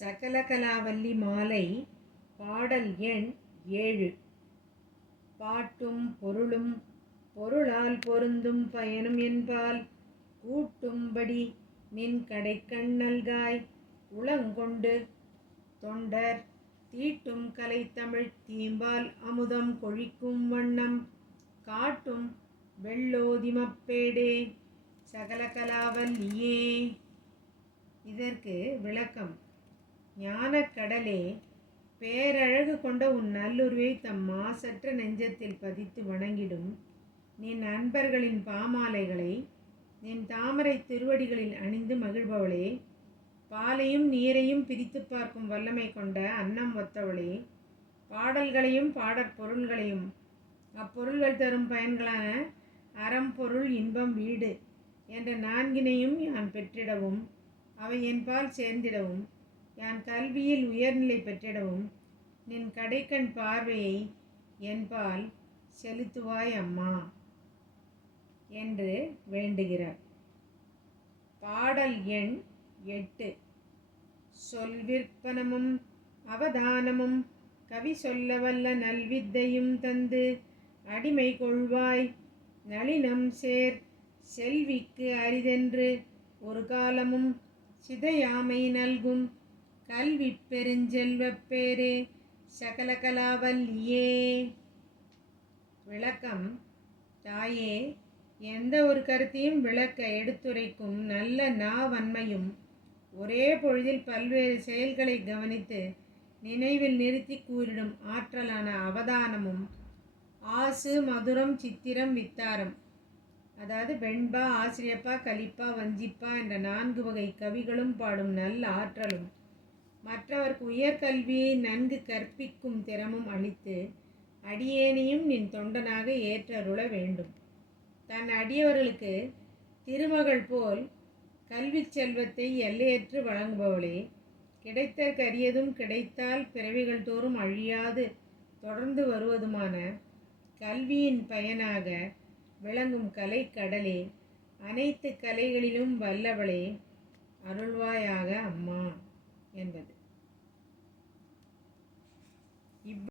சகலகலாவல்லி மாலை பாடல் எண் ஏழு. பாட்டும் பொருளும் பொருளால் பொருந்தும் பயனும் என்பால் கூட்டும்படி நின் கடைக்கண் நல்காய். உளங்கொண்டு தொண்டர் தீட்டும் கலைத்தமிழ் தீம்பால் அமுதம் கொழிக்கும் வண்ணம் காட்டும் வெள்ளோதிமப்பேடே சகலகலாவல்லியே. இதற்கு விளக்கம். ஞானக்கடலே பேரழகு கொண்ட உன் நல்லுருவை தம் மாசற்ற நெஞ்சத்தில் பதித்து வணங்கிடும். நின் அன்பர்களின் பாமாலைகளை நின் தாமரை திருவடிகளில் அணிந்து மகிழ்பவளே பாலையும் நீரையும் பிரித்து பார்க்கும் வல்லமை கொண்ட அன்னம் ஒத்தவளே பாடல்களையும் பாடற்பொருள்களையும் அப்பொருள்கள் தரும் பயன்களான அறம் பொருள் இன்பம் வீடு என்ற நான்கினையும் நான் பெற்றிடவும் அவை என்பால் சேர்ந்திடவும். யான் கல்வியில் உயர்நிலை பெற்றிடவும் நின் கடைக்கண் பார்வையை என்பால் செலுத்துவாய் அம்மா என்று வேண்டுகிறார். பாடல் எண் எட்டு. சொல்விற்பனமும் அவதானமும் கவி சொல்லவல்ல நல்வித்தையும் தந்து அடிமை கொள்வாய் நளினம் சேர் செல்விக்கு அரிதென்று ஒரு காலமும் சிதையாமை நல்கும் கல்வி பெருஞ்செல்வப் பேரே சகலகலாவல்லியே. விளக்கம். தாயே எந்த ஒரு கருத்தையும் விளக்க எடுத்துரைக்கும் நல்ல நாவன்மையும் ஒரே பொழுதில் பல்வேறு செயல்களை கவனித்து நினைவில் நிறுத்தி கூறிடும் ஆற்றலான அவதானமும் ஆசு மதுரம் சித்திரம் வித்தாரம். அதாவது வெண்பா ஆசிரியப்பா கலிப்பா வஞ்சிப்பா என்ற நான்கு வகை கவிகளும் பாடும் நல்ல ஆற்றலும் மற்றவர்க்கு உயர்கல்வியை நன்கு கற்பிக்கும் திறமும் அளித்து அடியேனையும் நின் தொண்டனாக ஏற்றருள வேண்டும். தன் அடியவர்களுக்கு திருமகள் போல் கல்வி செல்வத்தை எல்லையற்று வழங்குபவளே கிடைத்தற்கரியதும் கிடைத்தால் பிறவிகள் தோறும் அழியாது தொடர்ந்து வருவதுமான கல்வியின் பயனாக விளங்கும் கலை கடலே அனைத்து கலைகளிலும் வல்லவளே அருள்வாயாக அம்மா. என்பது